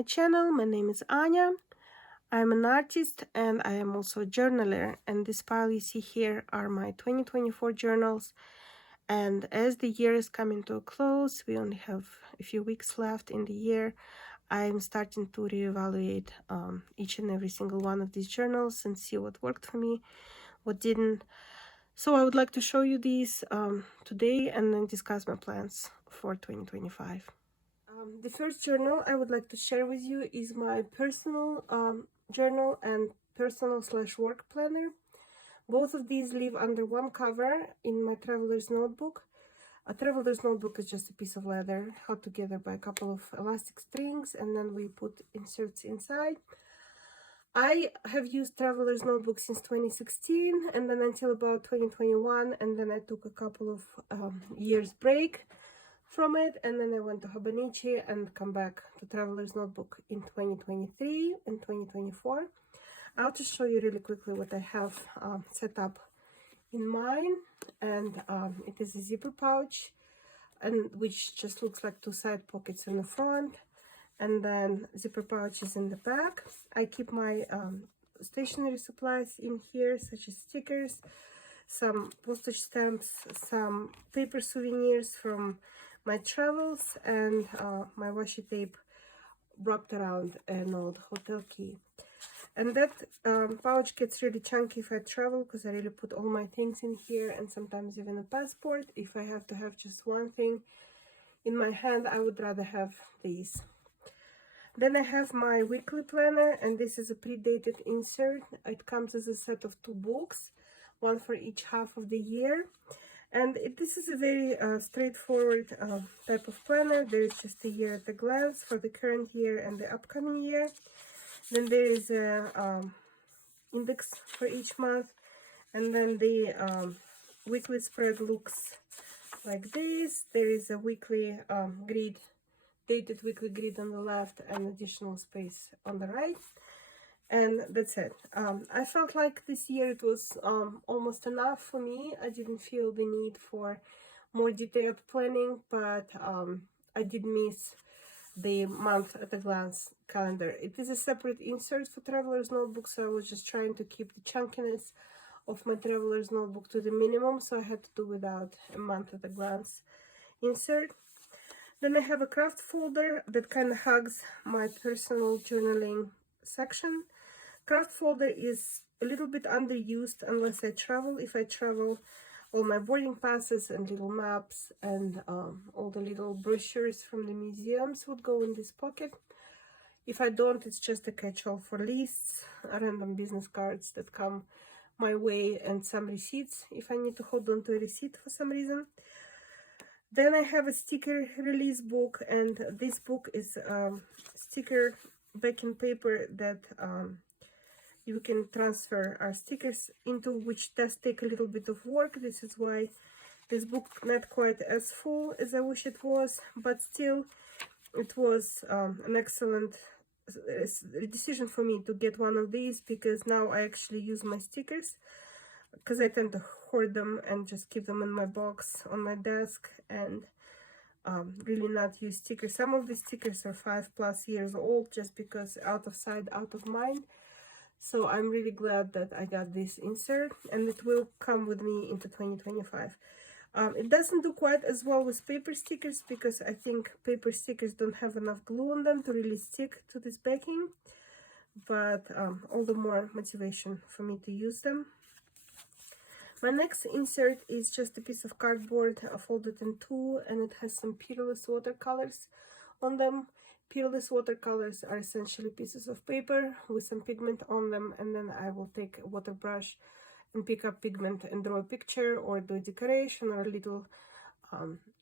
my channel. My name is Anya. I'm an artist and I am also a journaler, and this pile you see here are my 2024 journals. And as the year is coming to a close, we only have a few weeks left in the year, I'm starting to reevaluate each and every single one of these journals and see what worked for me, what didn't. So I would like to show you these today and then discuss my plans for 2025. The first journal I would like to share with you is my personal journal and personal/work planner. Both of these live under one cover in my traveler's notebook. A traveler's notebook is just a piece of leather held together by a couple of elastic strings, and then we put inserts inside. I have used traveler's notebook since 2016 and then until about 2021, and then I took a couple of years break from it, and then I went to Hobonichi and come back to traveler's notebook in 2023 and 2024. I'll just show you really quickly what I have set up in mine, and it is a zipper pouch, and which just looks like two side pockets in the front, and then zipper pouches in the back. I keep my stationery supplies in here, such as stickers, some postage stamps, some paper souvenirs from my travels, and my washi tape wrapped around an old hotel key. And that pouch gets really chunky if I travel, because I really put all my things in here, and sometimes even a passport. If I have to have just one thing in my hand, I would rather have these. Then I have my weekly planner, and this is a pre-dated insert. It comes as a set of 2 books, one for each half of the year. And this is a very straightforward type of planner. There is just a year at a glance for the current year and the upcoming year. Then there is a index for each month, and then the weekly spread looks like this. There is a weekly grid, dated weekly grid on the left, and additional space on the right, and that's it. I felt like this year it was almost enough for me. I didn't feel the need for more detailed planning, but I did miss the month at a glance calendar. It is a separate insert for traveler's notebook, so I was just trying to keep the chunkiness of my traveler's notebook to the minimum, so I had to do without a month at a glance insert. Then I have a craft folder that kind of hugs my personal journaling section. Craft folder is a little bit underused unless I travel. If I travel, all my boarding passes and little maps and all the little brochures from the museums would go in this pocket. If I don't, it's just a catch-all for lists, random business cards that come my way, and some receipts if I need to hold on to a receipt for some reason. Then I have a sticker release book, and this book is sticker backing paper that you can transfer our stickers into, which does take a little bit of work. This is why this book not quite as full as I wish it was, but still it was an excellent decision for me to get one of these, because now I actually use my stickers, because I tend to hoard them and just keep them in my box on my desk and really not use stickers. Some of these stickers are 5+ years old, just because out of sight, out of mind. So I'm really glad that I got this insert, and it will come with me into 2025. It doesn't do quite as well with paper stickers, because I think paper stickers don't have enough glue on them to really stick to this backing, but all the more motivation for me to use them. My next insert is just a piece of cardboard folded in 2, and it has some peerless watercolors on them. Peerless watercolors are essentially pieces of paper with some pigment on them, and then I will take a water brush and pick up pigment and draw a picture or do a decoration or a little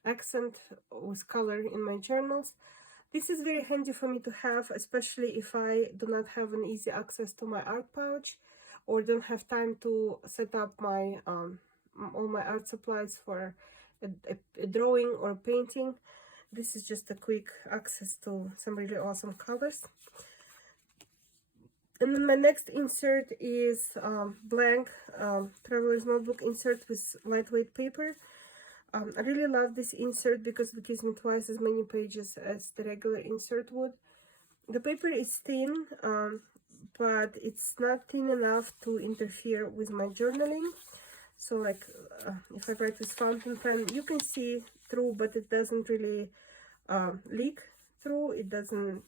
accent with color in my journals. This is very handy for me to have, especially if I do not have an easy access to my art pouch, or don't have time to set up my all my art supplies for a drawing or a painting. This is just a quick access to some really awesome colors. And then my next insert is blank traveler's notebook insert with lightweight paper. I really love this insert because it gives me twice as many pages as the regular insert would. The paper is thin, but it's not thin enough to interfere with my journaling. So like if I write with fountain pen, you can see through, but it doesn't really leak through. It doesn't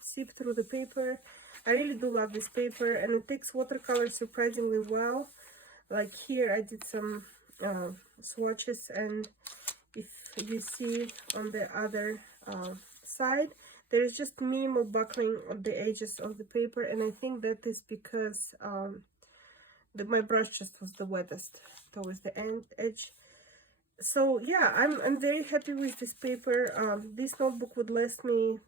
seep through the paper. I really do love this paper, and it takes watercolor surprisingly well. Like here I did some swatches, and if you see on the other side, there is just minimal buckling on the edges of the paper, and I think that is because my brush just was the wettest towards the edge. So yeah, I'm very happy with this paper. This notebook would last me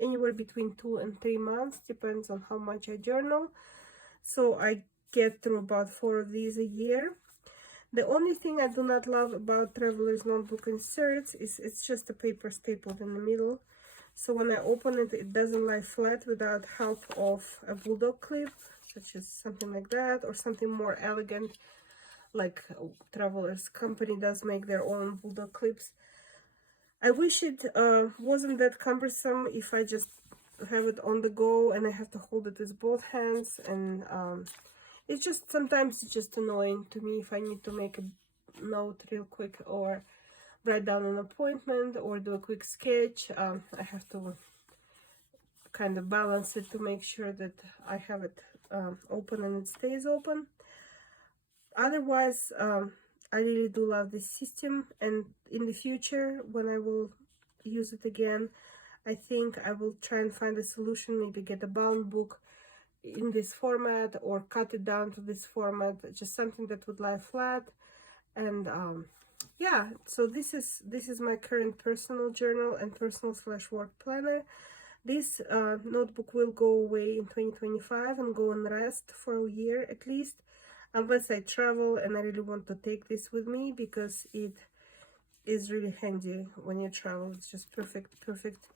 anywhere between 2 and 3 months, depends on how much I journal. So I get through about 4 of these a year. The only thing I do not love about Traveler's Notebook inserts is it's just a paper stapled in the middle. So when I open it, it doesn't lie flat without help of a bulldog clip, such as something like that, or something more elegant, like Traveler's Company does make their own bulldog clips. I wish it wasn't that cumbersome if I just have it on the go and I have to hold it with both hands, and it's just sometimes it's just annoying to me if I need to make a note real quick or write down an appointment or do a quick sketch. I have to kind of balance it to make sure that I have it open and it stays open. Otherwise, I really do love this system, and in the future when I will use it again, I think I will try and find a solution, maybe get a bound book in this format or cut it down to this format, just something that would lie flat. And yeah, so this is my current personal journal and personal / work planner. This notebook will go away in 2025 and go on rest for a year at least, unless I travel and I really want to take this with me, because it is really handy when you travel. It's just perfect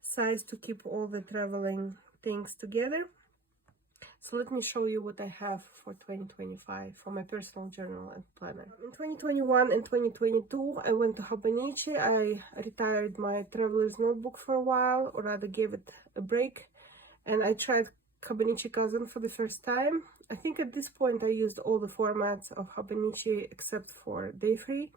size to keep all the traveling things together. So let me show you what I have for 2025 for my personal journal and planner. In 2021 and 2022, I went to Hobonichi. I retired my Traveler's Notebook for a while, or rather gave it a break, and I tried Hobonichi Cousin for the first time. I think at this point I used all the formats of Hobonichi except for Day Free.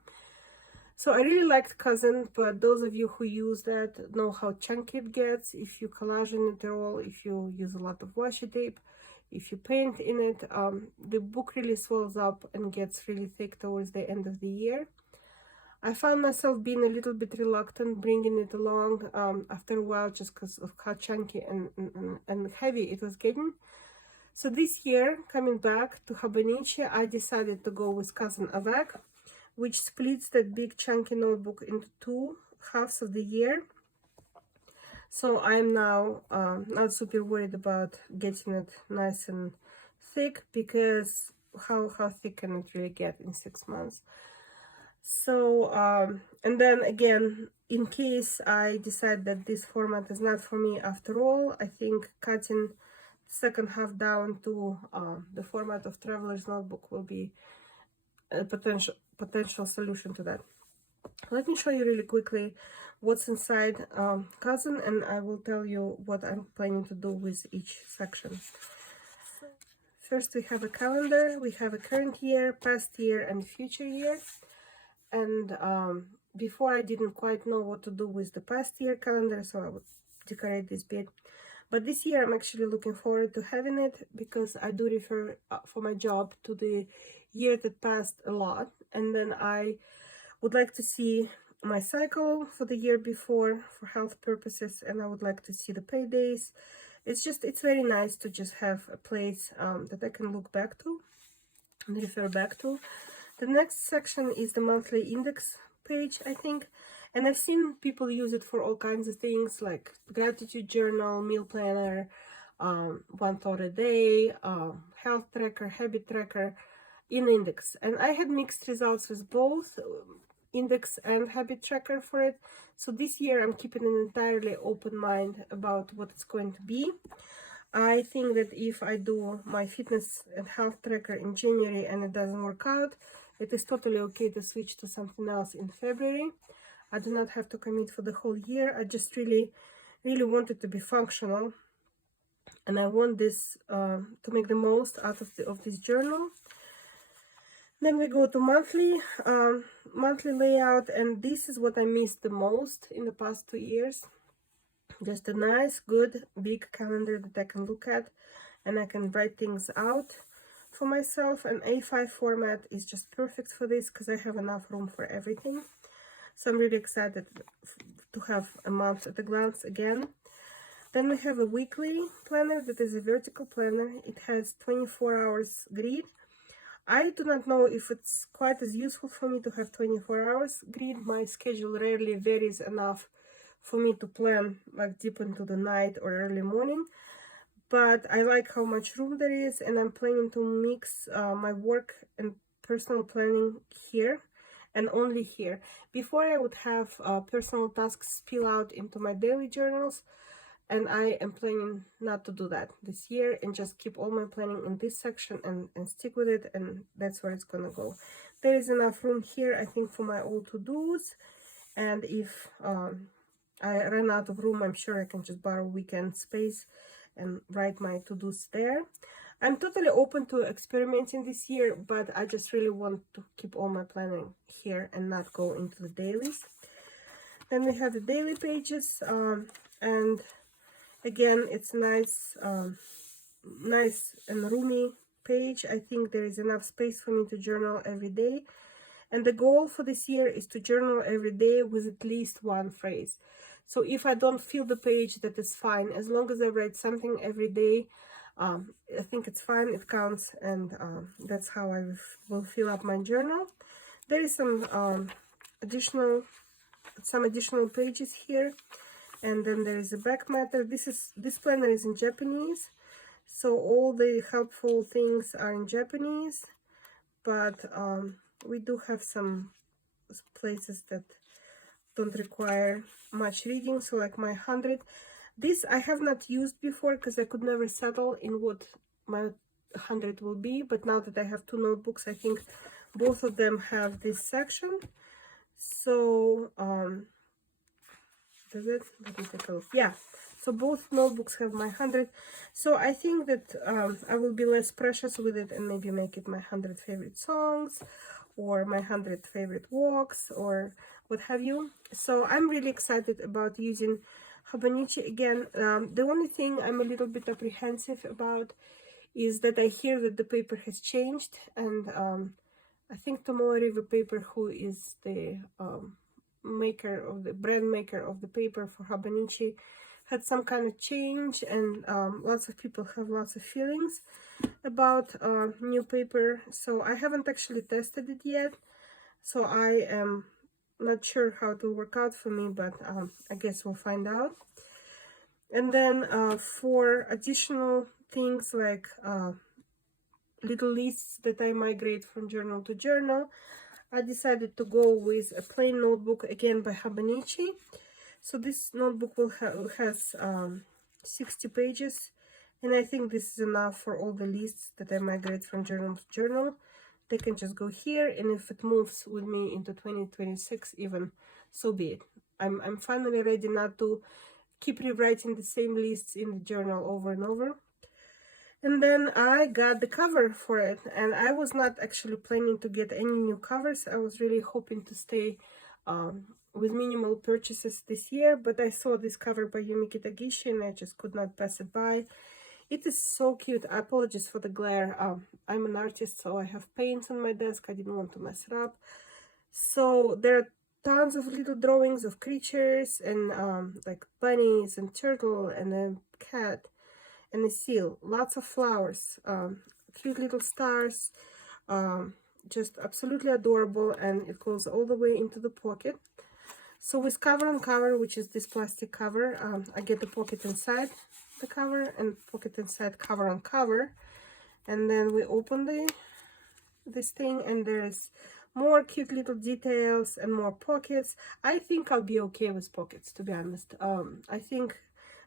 So I really liked Cousin, but those of you who use that know how chunky it gets if you collage in it at all, if you use a lot of washi tape, if you paint in it. The book really swells up and gets really thick towards the end of the year. I found myself being a little bit reluctant bringing it along after a while, just because of how chunky and heavy it was getting. So this year, coming back to Hobonichi, I decided to go with Cousin Avec, which splits that big chunky notebook into 2 halves of the year. So I'm now not super worried about getting it nice and thick, because how thick can it really get in 6 months? So and then again, in case I decide that this format is not for me after all, I think cutting the second half down to the format of Traveler's Notebook will be a potential solution to that. Let me show you really quickly what's inside Cousin, and I will tell you what I'm planning to do with each section. First, we have a calendar. We have a current year, past year, and future year. And before I didn't quite know what to do with the past year calendar, so I would decorate this bit. But this year I'm actually looking forward to having it, because I do refer for my job to the year that passed a lot, and then I would like to see my cycle for the year before for health purposes, and I would like to see the paydays. It's very nice to just have a place that I can look back to and refer back to. The next section is the monthly index page, I think, and I've seen people use it for all kinds of things, like gratitude journal, meal planner, 1 thought a day, health tracker, habit tracker in index. And I had mixed results with both index and habit tracker for it. So this year I'm keeping an entirely open mind about what it's going to be. I think that if I do my fitness and health tracker in January and it doesn't work out, it is totally okay to switch to something else in February. I do not have to commit for the whole year. I just really want it to be functional. and I want this to make the most out of this journal. Then we go to monthly layout, and this is what I missed the most in the past 2 years. Just a nice, good, big calendar that I can look at, and I can write things out for myself. An A5 format is just perfect for this because I have enough room for everything. So I'm really excited to have a month at a glance again. Then we have a weekly planner that is a vertical planner. It has 24 hours grid. I do not know if it's quite as useful for me to have 24 hours grid. My schedule rarely varies enough for me to plan like deep into the night or early morning. But I like how much room there is, and I'm planning to mix my work and personal planning here and only here. Before I would have personal tasks spill out into my daily journals, and I am planning not to do that this year and just keep all my planning in this section and stick with it, and that's where it's gonna go. There is enough room here, I think, for my old to-dos, and if I run out of room, I'm sure I can just borrow weekend space and write my to-dos there. I'm totally open to experimenting this year, but I just really want to keep all my planning here and not go into the dailies. Then we have the daily pages, and again, it's nice, nice and roomy page. I think there is enough space for me to journal every day. And the goal for this year is to journal every day with at least one phrase. So if I don't fill the page, that is fine. As long as I write something every day, I think it's fine, it counts, and that's how I will fill up my journal. There is some additional pages here, and then there is a back matter. This planner is in Japanese, so all the helpful things are in Japanese, but we do have some places that don't require much reading, so like my 100. This I have not used before because I could never settle in what my 100 will be, but now that I have two notebooks, I think both of them have this section. So does it? Let me take a look. Yeah, so both notebooks have my 100, so I think that I will be less precious with it and maybe make it my 100 favorite songs or my 100 favorite walks or what have you. So I'm really excited about using Hobonichi again. The only thing I'm a little bit apprehensive about is that I hear that the paper has changed, and I think Tomoe River Paper, who is the brand maker of the paper for Hobonichi, had some kind of change, and lots of people have lots of feelings about new paper. So I haven't actually tested it yet, so I am not sure how it will work out for me, but I guess we'll find out. And then for additional things like little lists that I migrate from journal to journal, I decided to go with a plain notebook again by Hobonichi. So this notebook has 60 pages, and I think this is enough for all the lists that I migrate from journal to journal. They can just go here, and if it moves with me into 2026 even, so be it. I'm finally ready not to keep rewriting the same lists in the journal over and over. And then I got the cover for it, and I was not actually planning to get any new covers. I was really hoping to stay with minimal purchases this year, but I saw this cover by Yumi Kitagishi and I just could not pass it by. It is so cute. I apologize for the glare. I'm an artist, so I have paints on my desk. I didn't want to mess it up. So there are tons of little drawings of creatures and like bunnies and turtle and a cat and a seal. Lots of flowers, cute little stars, just absolutely adorable, and it goes all the way into the pocket. So with cover on cover, which is this plastic cover, I get the pocket inside the cover and pocket inside cover on cover, and then we open this thing, and there's more cute little details and more pockets. I think I'll be okay with pockets, to be honest. I think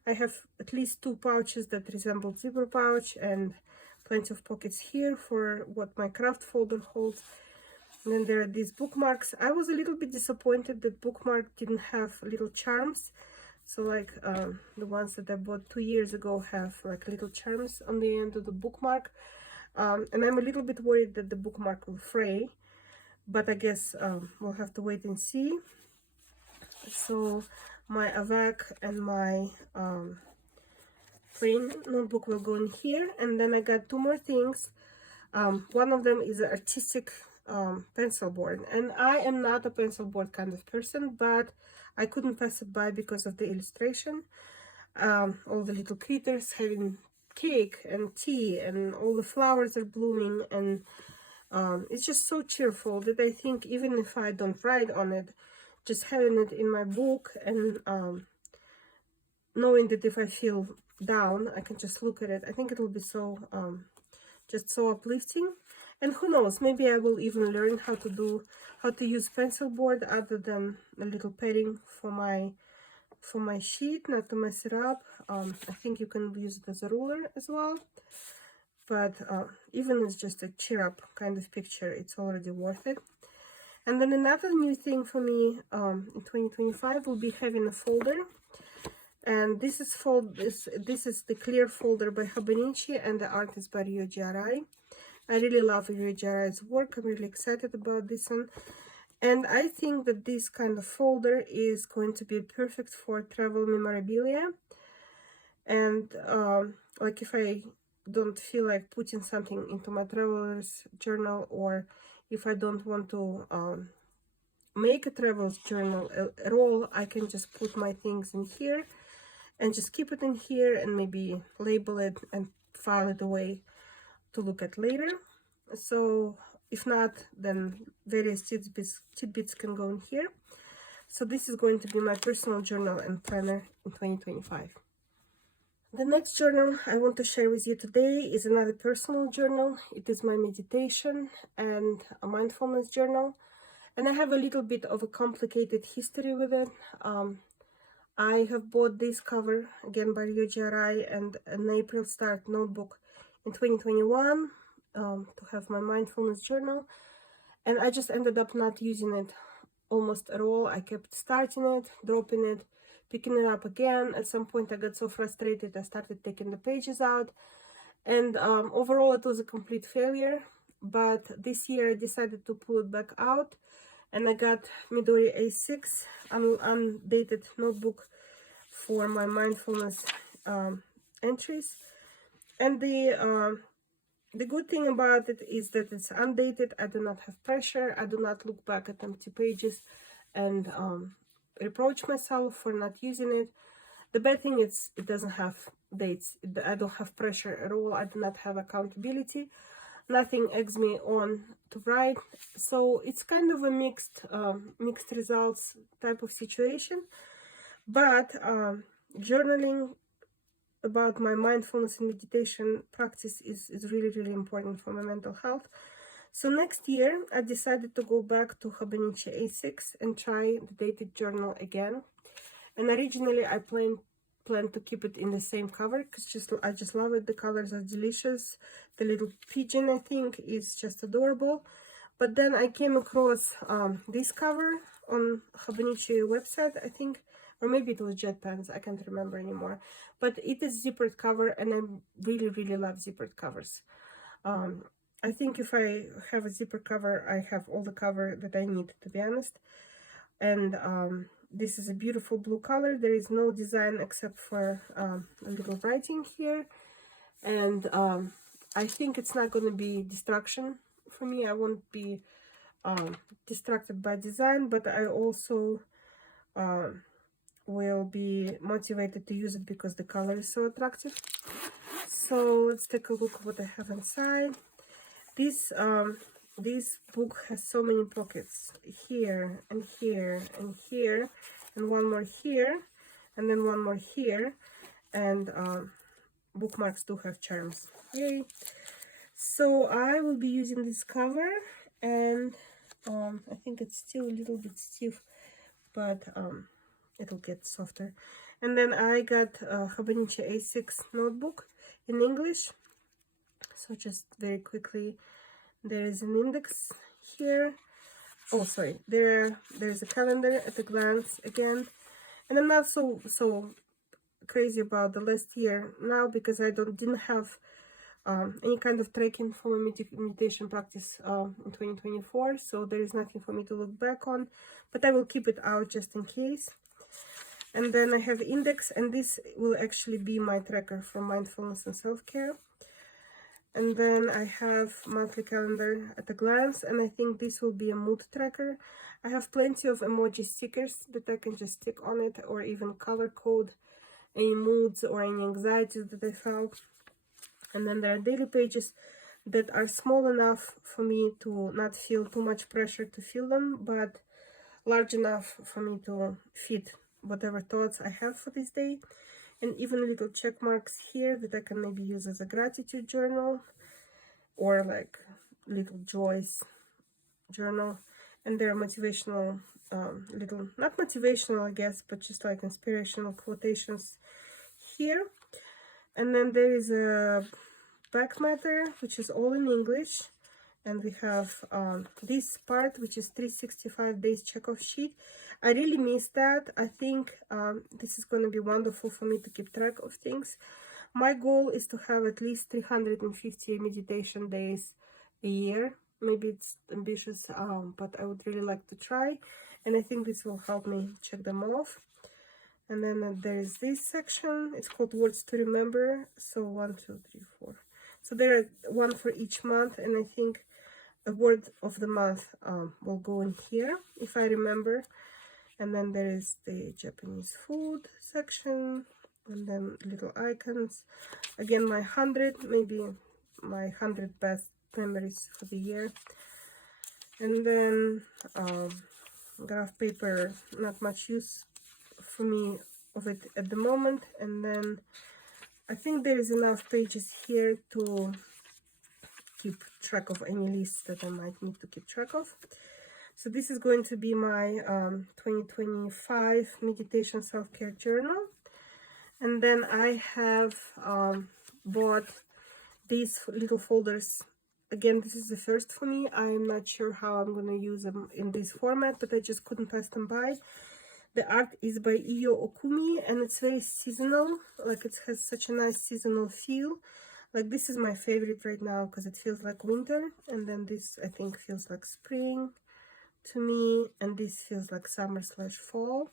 I have at least 2 pouches that resemble zipper pouch and plenty of pockets here for what my craft folder holds. And then there are these bookmarks. I was a little bit disappointed that bookmark didn't have little charms, So like the ones that I bought 2 years ago have like little charms on the end of the bookmark. And I'm a little bit worried that the bookmark will fray, but I guess we'll have to wait and see. So my AVAC and my plain notebook will go in here, and then I got two more things. One of them is an artistic pencil board, and I am not a pencil board kind of person, but I couldn't pass it by because of the illustration. All the little critters having cake and tea, and all the flowers are blooming, and it's just so cheerful that I think even if I don't write on it, just having it in my book and knowing that if I feel down, I can just look at it, I think it will be so just so uplifting. And who knows, maybe I will even learn how to use pencil board other than a little padding for my sheet, not to mess it up. I think you can use it as a ruler as well, but even it's just a cheer up kind of picture, it's already worth it. And then another new thing for me in 2025 will be having a folder. And this is the clear folder by Hobonichi, and the art is by Ryoji Arai. I really love Ryoji Arai's work. I'm really excited about this one. And I think that this kind of folder is going to be perfect for travel memorabilia. And like if I don't feel like putting something into my traveler's journal, or if I don't want to make a traveler's journal at all, I can just put my things in here and just keep it in here and maybe label it and file it away to look at later. So if not, then various tidbits can go in here. So this is going to be my personal journal and planner in 2025. The next journal I want to share with you today is another personal journal. It is my meditation and a mindfulness journal, and I have a little bit of a complicated history with it. I have bought this cover again by Ryoji Arai and an April Start notebook in 2021 to have my mindfulness journal, and I just ended up not using it almost at all. I kept starting it, dropping it, picking it up again. At some point I got so frustrated I started taking the pages out, and overall it was a complete failure. But this year I decided to pull it back out, and I got Midori A6, undated notebook for my mindfulness entries. And the good thing about it is that it's undated. I do not have pressure. I do not look back at empty pages and reproach myself for not using it. The bad thing is it doesn't have dates. I don't have pressure at all. I do not have accountability. Nothing eggs me on to write, so it's kind of a mixed results type of situation. But journaling about my mindfulness and meditation practice is really important for my mental health. So next year I decided to go back to Hobonichi A6 and try the dated journal again. And originally I planned to keep it in the same cover because I just love it. The colors are delicious. The little pigeon, I think, is just adorable. But then I came across this cover on Hobonichi website, I think, or maybe it was Jet Pens, I can't remember anymore. But it is zippered cover, and I really love zippered covers. I think if I have a zipper cover, I have all the cover that I need, to be honest. And this is a beautiful blue color. There is no design except for a little writing here. And I think it's not going to be distraction for me. I won't be distracted by design, but I also will be motivated to use it because the color is so attractive. So let's take a look at what I have inside. This book has so many pockets, here and here and here, and one more here, and then one more here, and bookmarks do have charms. Yay! So I will be using this cover, and I think it's still a little bit stiff, but it'll get softer. And then I got Hobonichi A6 notebook in English. So just very quickly, there is an index here. Oh, sorry, there's a calendar at a glance again, And I'm not so crazy about the last year now, because I didn't have any kind of tracking for my meditation practice in 2024, so there is nothing for me to look back on, but I will keep it out just in case. And then I have index, and this will actually be my tracker for mindfulness and self-care. And then I have monthly calendar at a glance, and I think this will be a mood tracker. I have plenty of emoji stickers that I can just stick on it, or even color code any moods or any anxieties that I felt. And then there are daily pages that are small enough for me to not feel too much pressure to fill them, but large enough for me to fit whatever thoughts I have for this day. And even little check marks here that I can maybe use as a gratitude journal, or like little joys journal. And there are motivational little, not motivational I guess, but just like inspirational quotations here. And then there is a back matter, which is all in English, and we have this part, which is 365 days check-off sheet. I really miss that. I think this is going to be wonderful for me to keep track of things. My goal is to have at least 350 meditation days a year. Maybe it's ambitious, but I would really like to try, and I think this will help me check them off. And then there is this section. It's called words to remember. So 1, 2, 3, 4. So there are one for each month, and I think a word of the month will go in here if I remember. And then there is the Japanese food section, and then little icons. Again, my 100, maybe my 100 best memories for the year. And then graph paper, not much use for me of it at the moment. And then I think there is enough pages here to keep track of any lists that I might need to keep track of. So this is going to be my 2025 meditation self-care journal. And then I have bought these little folders. Again, this is the first for me. I'm not sure how I'm going to use them in this format, but I just couldn't pass them by. The art is by Iyo Okumi, and it's very seasonal. Like, it has such a nice seasonal feel. Like, this is my favorite right now because it feels like winter, and then this I think feels like spring to me, and this feels like summer/fall.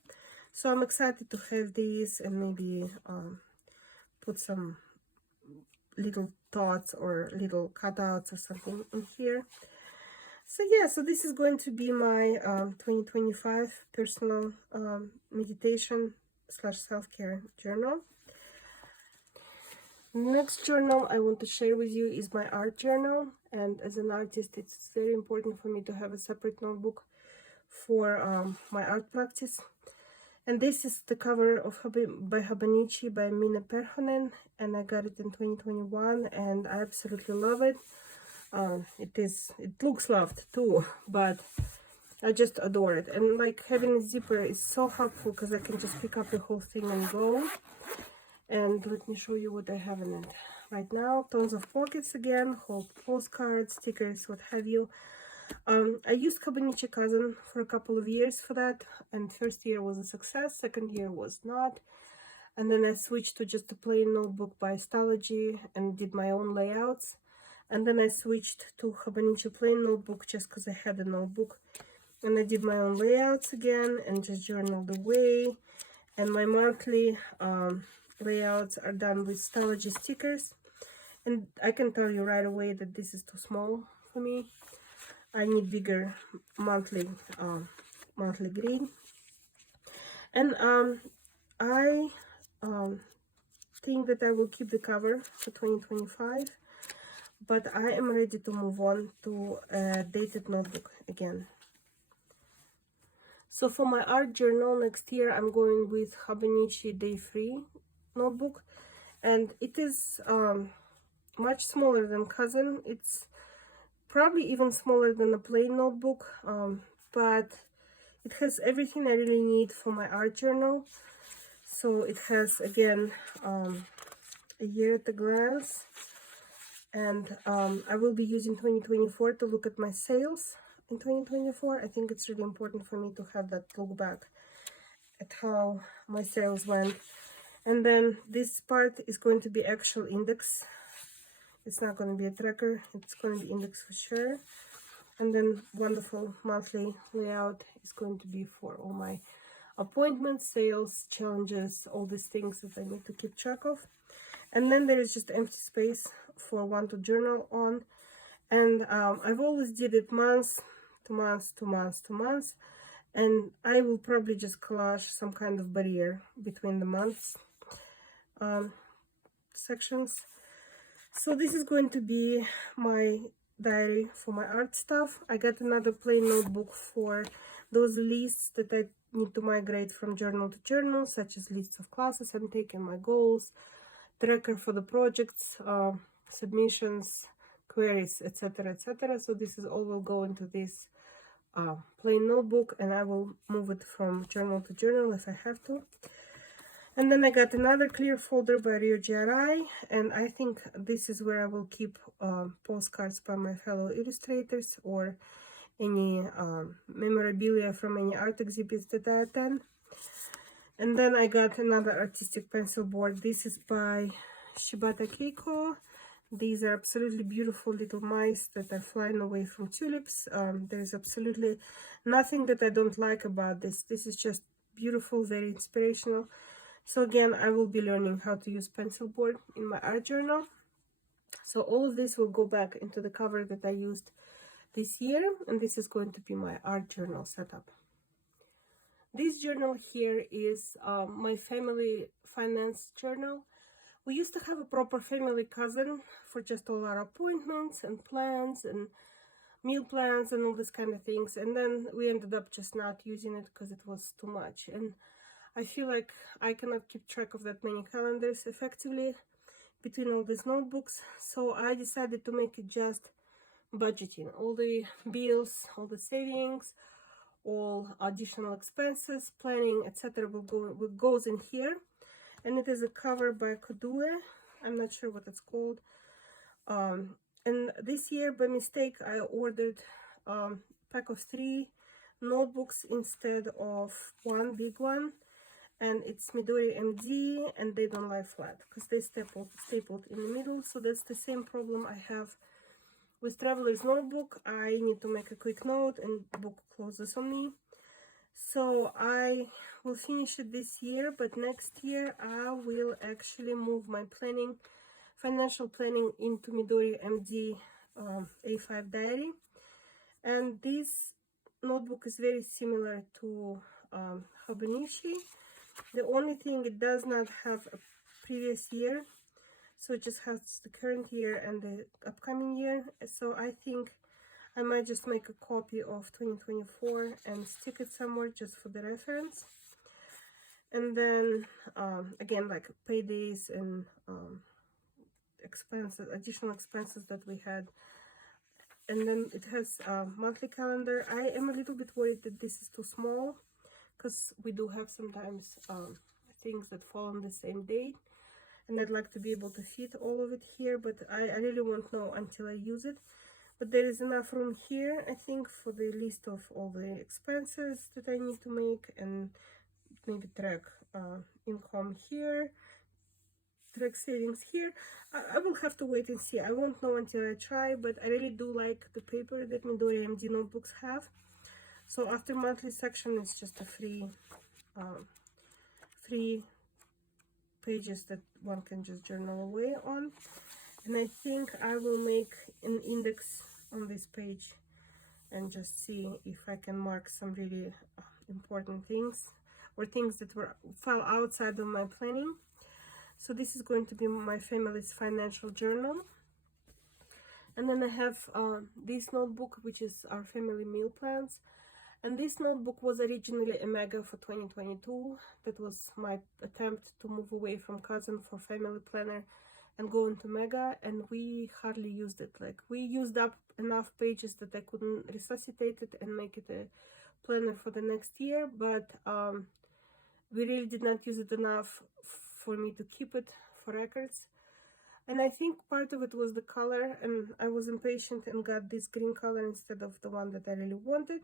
So I'm excited to have these and maybe put some little thoughts or little cutouts or something in here. So yeah, so this is going to be my 2025 personal meditation / self-care journal. Next journal I want to share with you is my art journal, and as an artist it's very important for me to have a separate notebook for my art practice. And this is the cover of by Hobonichi by Minna Perhonen, and I got it in 2021, and I absolutely love it. It looks loved too, but I just adore it. And like, having a zipper is so helpful because I can just pick up the whole thing and go. And let me show you what I have in it right now. Tons of pockets again, whole postcards, stickers, what have you. I used Hobonichi Cousin for a couple of years for that, and first year was a success, second year was not. And then I switched to just a plain notebook by Astrology and did my own layouts. And then I switched to Hobonichi plain notebook just because I had a notebook. And I did my own layouts again and just journaled away. And my monthly layouts are done with Astrology stickers. And I can tell you right away that this is too small for me. I need bigger monthly grid. And I think that I will keep the cover for 2025, but I am ready to move on to a dated notebook again. So for my art journal next year, I'm going with Hobonichi Day Free notebook, and it is much smaller than Cousin. It's probably even smaller than a plain notebook, but it has everything I really need for my art journal. So it has, again, a year at a glance, and I will be using 2024 to look at my sales in 2024. I think it's really important for me to have that look back at how my sales went. And then this part is going to be actual index. It's not going to be a tracker, it's going to be index for sure. And then wonderful monthly layout is going to be for all my appointments, sales, challenges, all these things that I need to keep track of. And then there is just empty space for one to journal on. And I've always did it months to months to months to months. And I will probably just collage some kind of barrier between the months sections. So this is going to be my diary for my art stuff. I got another plain notebook for those lists that I need to migrate from journal to journal, such as lists of classes I'm taking, my goals, tracker for the projects, submissions, queries, etc., etc. So this is all will go into this plain notebook, and I will move it from journal to journal if I have to. And then I got another clear folder by Rio GRI, and I think this is where I will keep postcards by my fellow illustrators or any memorabilia from any art exhibits that I attend. And then I got another artistic pencil board. This is by Shibata Keiko. These are absolutely beautiful little mice that are flying away from tulips. There's absolutely nothing that I don't like about this. This is just beautiful, very inspirational. So again, I will be learning how to use pencil board in my art journal. So all of this will go back into the cover that I used this year, and this is going to be my art journal setup. This journal here is my family finance journal. We used to have a proper family cousin for just all our appointments and plans and meal plans and all this kind of things, and then we ended up just not using it because it was too much. And I feel like I cannot keep track of that many calendars effectively between all these notebooks, so I decided to make it just budgeting. All the bills, all the savings, all additional expenses, planning, etc. goes in here. And it is a cover by Kodue. I'm not sure what it's called. And this year, by mistake, I ordered a pack of 3 notebooks instead of one big one. And it's Midori MD, and they don't lie flat because they stapled in the middle. So that's the same problem I have with Traveler's Notebook. I need to make a quick note and book closes on me. So I will finish it this year, but next year I will actually move my planning, financial planning, into Midori MD A5 diary. And this notebook is very similar to Hobonichi. The only thing, it does not have a previous year, so it just has the current year and the upcoming year. So I think I might just make a copy of 2024 and stick it somewhere just for the reference. And then again, like paydays and expenses, additional expenses that we had. And then it has a monthly calendar. I am a little bit worried that this is too small, because we do have sometimes things that fall on the same date, and I'd like to be able to fit all of it here, but I really won't know until I use it. But there is enough room here, I think, for the list of all the expenses that I need to make, and maybe track income here, track savings here. I will have to wait and see. I won't know until I try, but I really do like the paper that Midori MD notebooks have. So after monthly section, it's just a free pages that one can just journal away on. And I think I will make an index on this page and just see if I can mark some really important things or things that fell outside of my planning. So this is going to be my family's financial journal. And then I have this notebook, which is our family meal plans. And this notebook was originally a mega for 2022. That was my attempt to move away from cousin for family planner and go into mega, and we hardly used it. Like, we used up enough pages that I couldn't resuscitate it and make it a planner for the next year, but we really did not use it enough for me to keep it for records. And I think part of it was the color, and I was impatient and got this green color instead of the one that I really wanted.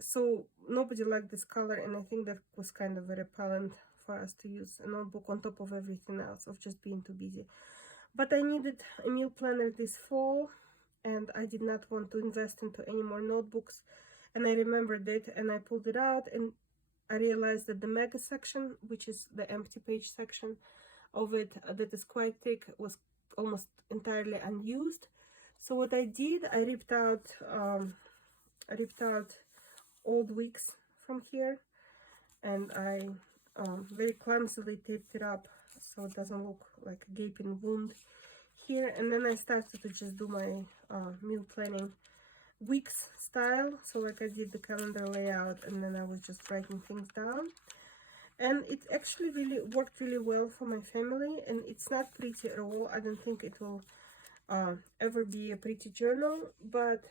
So nobody liked this color, and I think that was kind of a repellent for us to use a notebook on top of everything else, of just being too busy. But I needed a meal planner this fall, and I did not want to invest into any more notebooks. And I remembered it, and I pulled it out, and I realized that the mega section, which is the empty page section of it, that is quite thick, was almost entirely unused. So what I did, I ripped out old wicks from here, and I very clumsily taped it up so it doesn't look like a gaping wound here. And then I started to just do my meal planning weeks style, so like I did the calendar layout, and then I was just writing things down, and it actually really worked really well for my family. And it's not pretty at all. I don't think it will ever be a pretty journal, but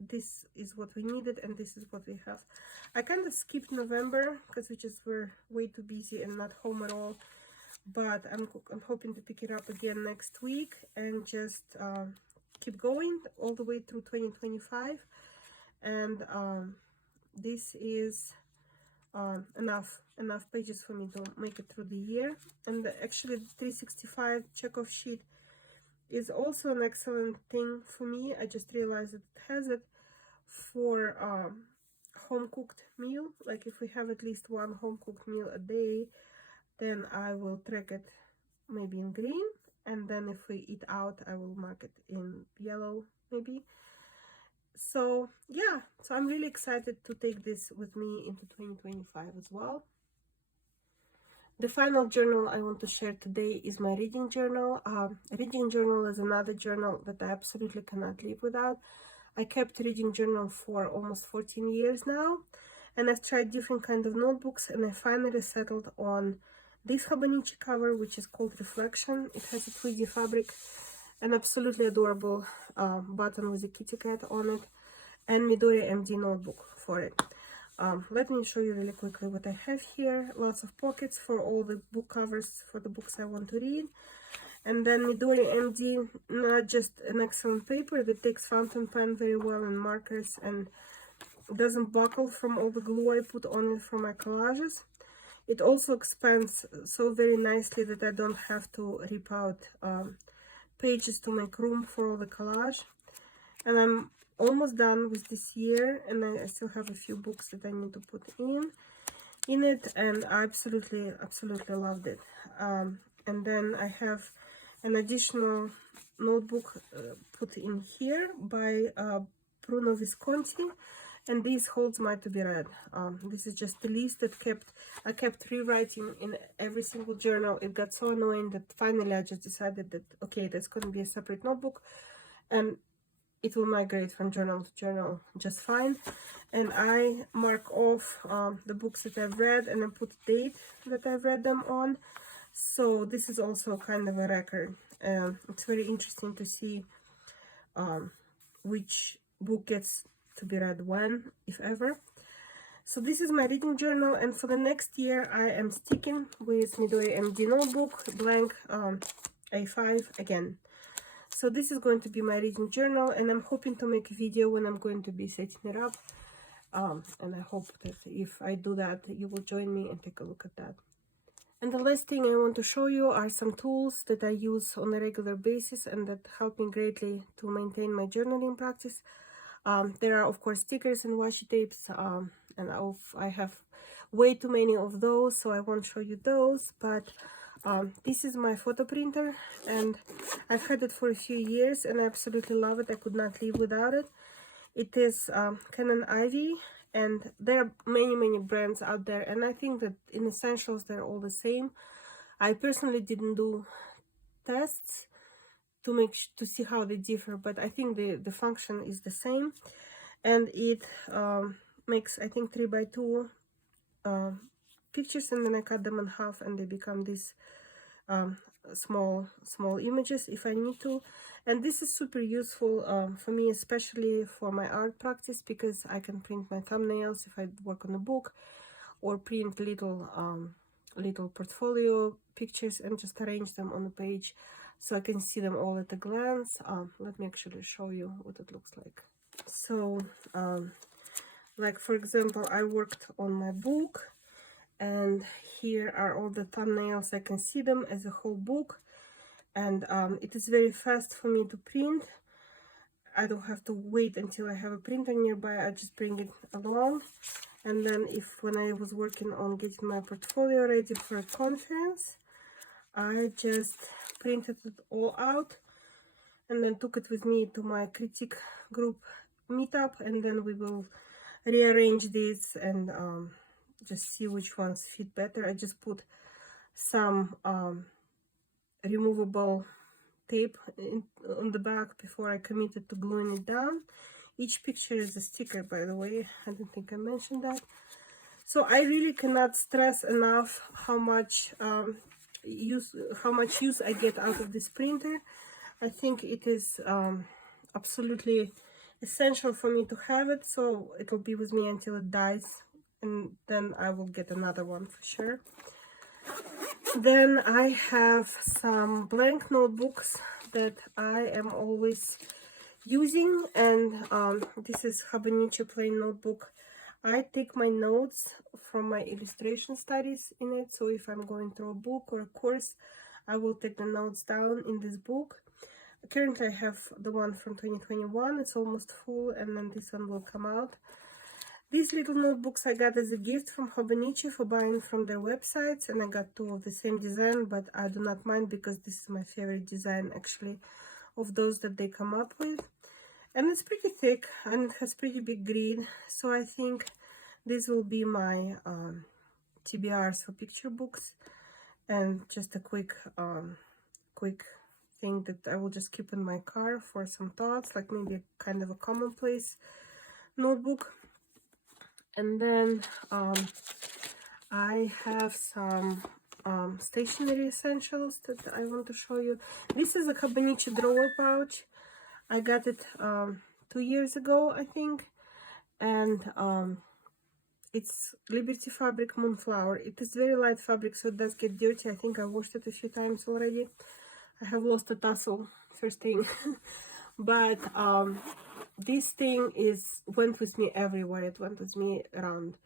this is what we needed, and this is what we have. I kind of skipped November because we just were way too busy and not home at all, but I'm hoping to pick it up again next week and just keep going all the way through 2025. And this is enough pages for me to make it through the year. And actually the 365 checkoff sheet is also an excellent thing for me. I just realized that it has it for home cooked meal. Like if we have at least one home cooked meal a day, then I will track it maybe in green, and then if we eat out, I will mark it in yellow maybe. So yeah, so I'm really excited to take this with me into 2025 as well. The final journal I want to share today is my reading journal. Reading journal is another journal that I absolutely cannot live without. I kept reading journal for almost 14 years now, and I've tried different kinds of notebooks, and I finally settled on this Hobonichi cover, which is called Reflection. It has a 3D fabric, an absolutely adorable button with a kitty cat on it, and Midori MD notebook for it. Let me show you really quickly what I have here. Lots of pockets for all the book covers for the books I want to read. And then Midori MD, not just an excellent paper that takes fountain pen very well and markers, and doesn't buckle from all the glue I put on it for my collages. It also expands so very nicely that I don't have to rip out pages to make room for all the collage. And I'm almost done with this year, and I still have a few books that I need to put in it, and I absolutely loved it. And then I have an additional notebook put in here by Bruno Visconti, and this holds my to be read. This is just the list that I kept rewriting in every single journal. It got so annoying that finally I just decided that okay, that's going to be a separate notebook, and it will migrate from journal to journal just fine. And I mark off the books that I've read, and I put the date that I've read them on. So this is also kind of a record. It's very interesting to see which book gets to be read when, if ever. So this is my reading journal, and for the next year I am sticking with Midori MD notebook, blank A5 again. So this is going to be my reading journal, and I'm hoping to make a video when I'm going to be setting it up. And I hope that if I do that, you will join me and take a look at that. And the last thing I want to show you are some tools that I use on a regular basis and that help me greatly to maintain my journaling practice. There are, of course, stickers and washi tapes, and I have way too many of those, so I won't show you those. But this is my photo printer, and I've had it for a few years, and I absolutely love it. I could not live without it. It is Canon Ivy, and there are many brands out there, and I think that in essentials they're all the same. I personally didn't do tests to see how they differ, but I think the function is the same, and it makes, I think, 3x2 pictures, and then I cut them in half, and they become these small images if I need to. And this is super useful for me, especially for my art practice, because I can print my thumbnails if I work on a book, or print little portfolio pictures and just arrange them on the page so I can see them all at a glance. Let me actually show you what it looks like. So Like, for example, I worked on my book, and here are all the thumbnails. I can see them as a whole book, and it is very fast for me to print. I don't have to wait until I have a printer nearby. I just bring it along. And then when I was working on getting my portfolio ready for a conference, I just printed it all out and then took it with me to my critique group meetup, and then we will rearrange these and just see which ones fit better. I just put some removable tape on the back before I committed to gluing it down. Each picture is a sticker, by the way. I don't think I mentioned that. So I really cannot stress enough how much use I get out of this printer. I think it is absolutely essential for me to have it, so it will be with me until it dies, and then I will get another one for sure. Then I have some blank notebooks that I am always using, and this is Hobonichi plain notebook. I take my notes from my illustration studies in it, so if I'm going through a book or a course, I will take the notes down in this book. Currently I have the one from 2021, it's almost full, and then this one will come out. These little notebooks I got as a gift from Hobonichi for buying from their websites, and I got two of the same design, but I do not mind because this is my favorite design actually of those that they come up with. And it's pretty thick and it has pretty big grid, so I think this will be my TBRs for picture books, and just a quick thing that I will just keep in my car for some thoughts, like maybe kind of a commonplace notebook. And then I have some stationery essentials that I want to show you. This is a Hobonichi drawer pouch. I got it 2 years ago, I think, and it's Liberty Fabric Moonflower. It is very light fabric, so it does get dirty. I think I washed it a few times already. I have lost a tassel first thing. But this thing went with me everywhere. It went with me around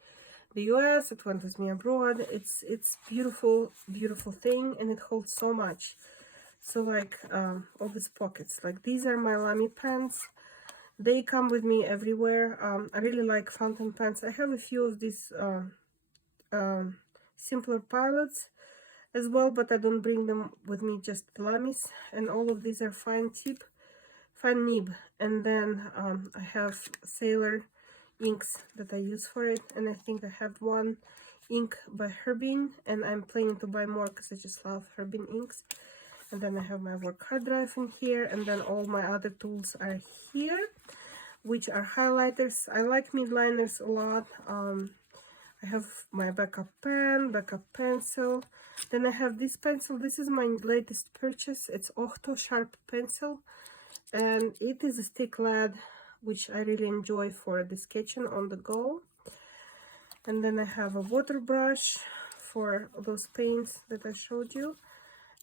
the US, it went with me abroad. It's beautiful thing, and it holds so much. So like all these pockets, like these are my Lamy pens. They come with me everywhere. I really like fountain pens. I have a few of these simpler pilots as well, but I don't bring them with me, just the Lamys. And all of these are fine nib. And then I have Sailor inks that I use for it, and I think I have one ink by Herbin, and I'm planning to buy more because I just love Herbin inks. And then I have my work hard drive in here, and then all my other tools are here, which are highlighters. I like midliners a lot. I have my backup pen, backup pencil. Then I have this pencil. This is my latest purchase. It's Octo Sharp pencil, and it is a stick lead, which I really enjoy for the sketching on the go. And then I have a water brush for those paints that I showed you.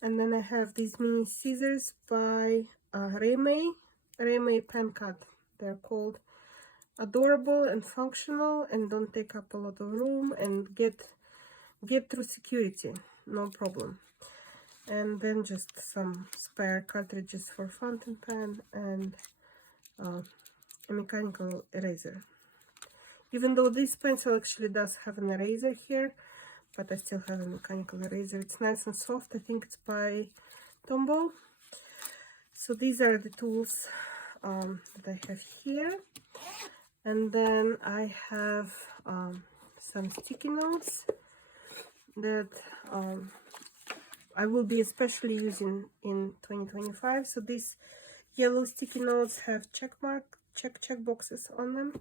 And then I have these mini scissors by Raymay Pen Cut. They're called. Adorable and functional, and don't take up a lot of room, and get through security, no problem. And then just some spare cartridges for fountain pen, and a mechanical eraser. Even though this pencil actually does have an eraser here, but I still have a mechanical eraser. It's nice and soft. I think it's by Tombow. So these are the tools that I have here. And then I have some sticky notes that I will be especially using in 2025. So these yellow sticky notes have check boxes on them.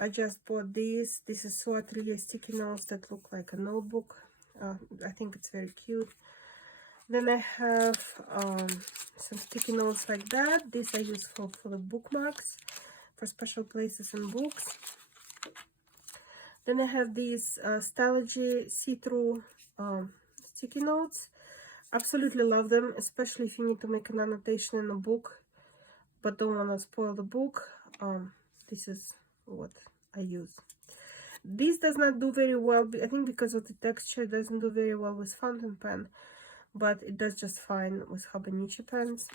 I just bought these. This is So Atelier sticky notes that look like a notebook. I think it's very cute. Then I have some sticky notes like that. These I use for the bookmarks, for special places in books. Then I have these Stylogy see-through sticky notes. Absolutely love them, especially if you need to make an annotation in a book but don't want to spoil the book. This is what I use. This does not do very well, I think because of the texture, doesn't do very well with fountain pen, but it does just fine with Hobonichi pens.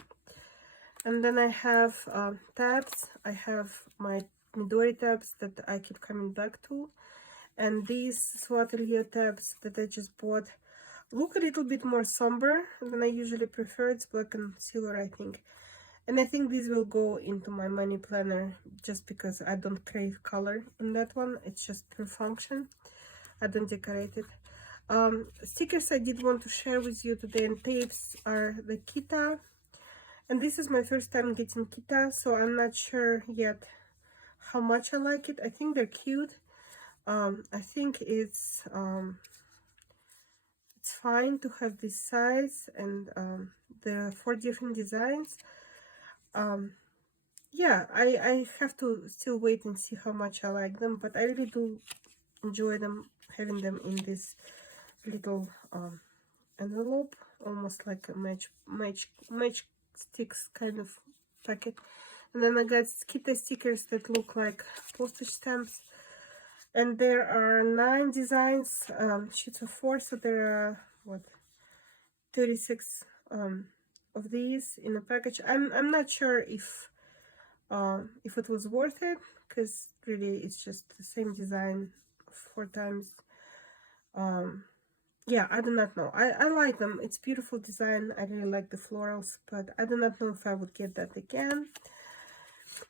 And then I have tabs. I have my Midori tabs that I keep coming back to, and these Swatelier tabs that I just bought look a little bit more somber than I usually prefer. It's black and silver, I think. And I think these will go into my money planner just because I don't crave color in that one. It's just pure function. I don't decorate it. Stickers I did want to share with you today, and tapes are the Kita. And this is my first time getting Kita, so I'm not sure yet how much I like it. I think they're cute. I think it's fine to have this size, and there are 4 different designs. Yeah, I have to still wait and see how much I like them, but I really do enjoy them, having them in this little envelope, almost like a match sticks kind of packet. And then I got Kita stickers that look like postage stamps, and there are 9 designs, sheets of 4, so there are what, 36 of these in a package. I'm not sure if it was worth it, because really it's just the same design 4 times. Yeah, I do not know. I like them. It's beautiful design. I really like the florals, but I do not know if I would get that again.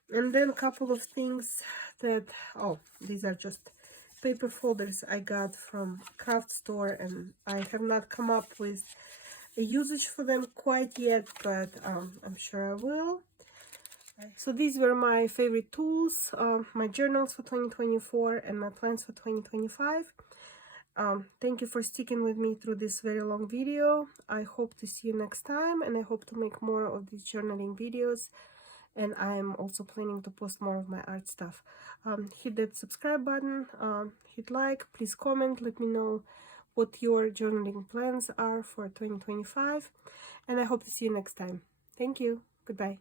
And then a couple of things that, oh, these are just paper folders I got from craft store, and I have not come up with a usage for them quite yet, but I'm sure I will. So these were my favorite tools, my journals for 2024 and my plans for 2025. Thank you for sticking with me through this very long video. I hope to see you next time, and I hope to make more of these journaling videos, and I'm also planning to post more of my art stuff. Hit that subscribe button, hit like, please comment, let me know what your journaling plans are for 2025, and I hope to see you next time. Thank you. Goodbye.